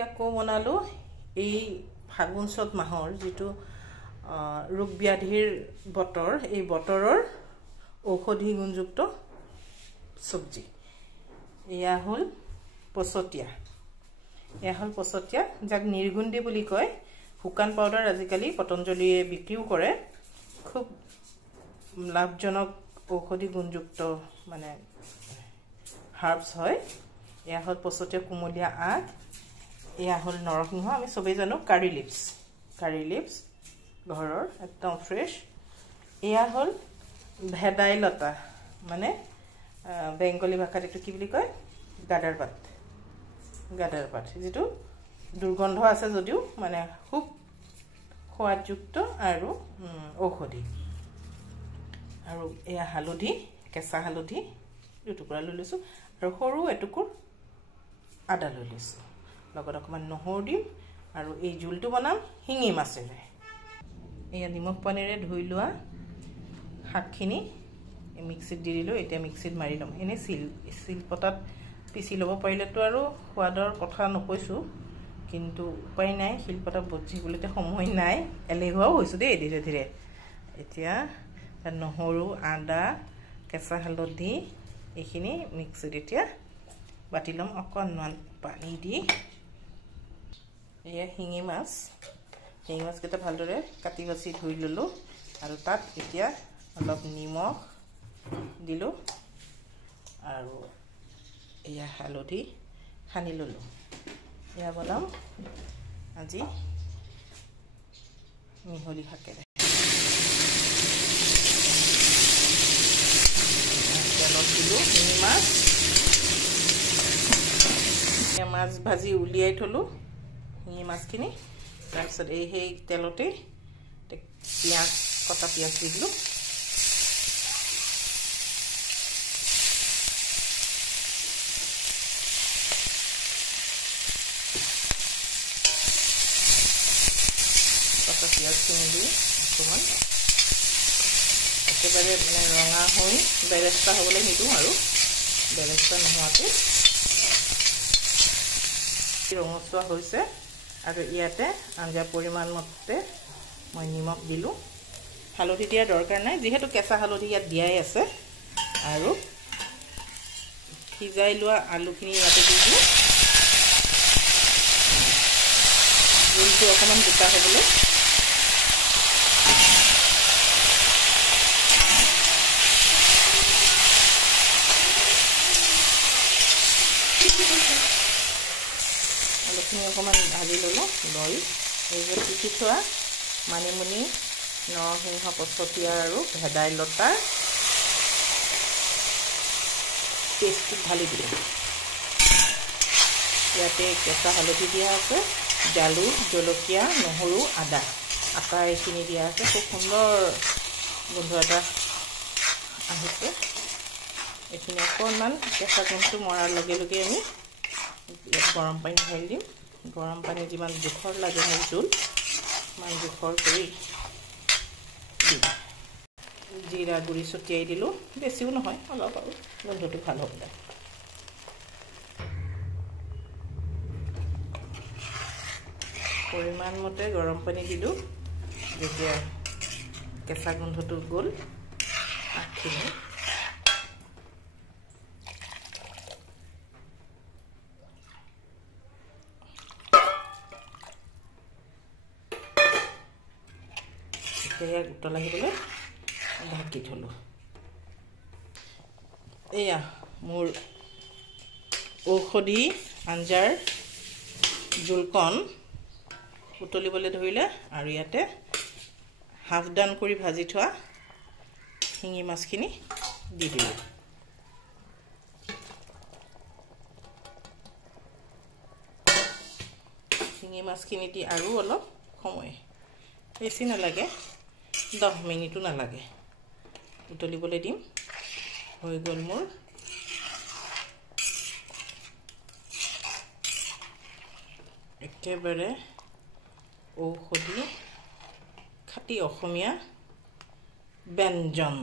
আকৌ বনালো এই ফাগুন চত মাহৰ যেটো ৰোগ ব্যাধিৰ বতৰ এই বতৰৰ ঔষধি গুণযুক্ত সবজি এয়া হল পছতিয়া যাক নিৰ্গুণ্ডি বুলি কয় হুকান পাউডাৰ আজিকালি পতঞ্জলিয়ে বিক্ৰীও কৰে খুব লাভজনক ঔষধি গুণযুক্ত মানে হাৰ্বস হয় এয়া হল পছতিয়া কুমলীয়া আগ এয়া হল নৰসিংহ আমি সবেই জানো কাৰি লিভস ঘৰৰ একদম ফ্ৰেশ এয়া হল ভেদাইলতা মানে বেংগলী ভাষাত এটো কি বুলি কয় গাদাৰ পাত যেটো দুৰ্গন্ধ আছে যদিও মানে খুব সোৱাদযুক্ত আৰু ঔষধি আৰু এয়া হালধি কেঁচা হালধি দুটুকুৰা লৈ লৈছো আৰু সৰু এটুকুৰ আদা লৈ লৈছো লগত অকমান নহৰু দিম আৰু এই জুলটো বনাম হিঙি মাছেৰে এয়া নিমখ পানীৰে ধুই লোৱা শাকখিনি মিক্সিত দি দিলো এতিয়া মিক্সিত মাৰি লম এনে শিলপতাত পিছি লব পাৰিলেতো আৰু সোৱাদৰ কথা নকৈছো কিন্তু উপায় নাই শিলপতাত বজিবলৈতে সময় নাই এলেহুৱাও হৈছো দেই ধীৰে ধীৰে এতিয়া নহৰু আদা কেঁচা হালধি এইখিনি মিক্সিত এতিয়া বাটি লম অকণমান পানী দি এয়া হিঙি মাছ কেটা ভালদৰে কাটি বাছি ধুই ললো আৰু তাত এতিয়া অলপ নিমখ দিলো আৰু এয়া হালধি সানি ললো এয়া বনাম আজি মিহলি শাকেৰে তেলত দিলো হিঙি মাছ মাছ ভাজি উলিয়াই থলো হিঙি মাছখিনি তাৰপিছত এই তেলতে পিয়াজ কটা পিয়াজ দি দিলো কটা পিয়াজখিনি দি অকণমান একেবাৰে মানে ৰঙা হৈ বেৰেস্তা হ'বলৈ নিদিওঁ আৰু বেৰেস্তা নোহোৱাকৈ ৰঙচুৱা হৈছে আৰু ইয়াতে আঞ্জা পৰিমাণ মতে মই নিমখ দিলো হালধি দিয়া দৰকাৰ নাই যেহেতু কেঁচা হালধি ইয়াত দিয়াই আছে আৰু সিজাই লোৱা আলুখিনি ইয়াতে দি দিলো জুলটো অকণমান গোটা হ'বলৈ আলুখিনি অকণমান ভাজি ললো লৈ এই যে পিঠি থোৱা মানিমুনি নৰসিংহ পছতিয়া আৰু ভেদাইলতাৰ পেষ্টটো ঢালি দিলো ইয়াতে কেঁচা হালধি দিয়া আছে জালুক জলকীয়া নহৰু আদা এইখিনি দিয়া আছে খুব সুন্দৰ গোন্ধ এটা আহিছে এইখিনি অকণমান কেঁচা গোন্ধটো মৰাৰ লগে লগে আমি গৰম পানী ঢালি দিম গৰম পানী যিমান জোখৰ লাগে মোৰ জোল মান জোখৰ কৰি দিম জিৰা গুড়ি ছটিয়াই দিলো বেছিও নহয় অলপ আৰু গোন্ধটো ভাল হ'বলৈ পৰিমাণ মতে গৰম পানী দিলো যেতিয়া কেঁচা গোন্ধটো গ'ল শাকখিনি উতল আহিবলৈ ঢাকি থলো এয়া মোৰ ঔষধি আঞ্জাৰ জোলকণ উতলিবলৈ ধৰিলে আৰু ইয়াতে হাফ ডান কৰি ভাজি থোৱা হিঙি মাছখিনি দি দিলো হিঙি মাছখিনি দি আৰু অলপ সময় বেছি নালাগে 10 মিনিটো নালাগে উতলিবলৈ দিম হৈ গ'ল মোৰ একেবাৰে ঔষধি খাটি অসমীয়া ব্যঞ্জন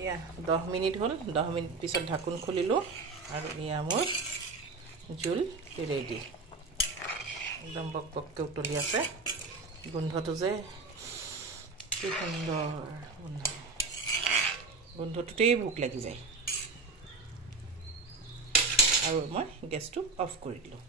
এয়া 10 মিনিট হ'ল 10 মিনিট পিছত ঢাকন খুলিলো আৰু এয়া মোৰ জোল ৰেডি একদম বকবককৈ উতলি আছে গোন্ধটো যে কি সুন্দৰ গোন্ধটোতেই ভোক লাগি যায় আৰু মই গেছটো অফ কৰি দিলোঁ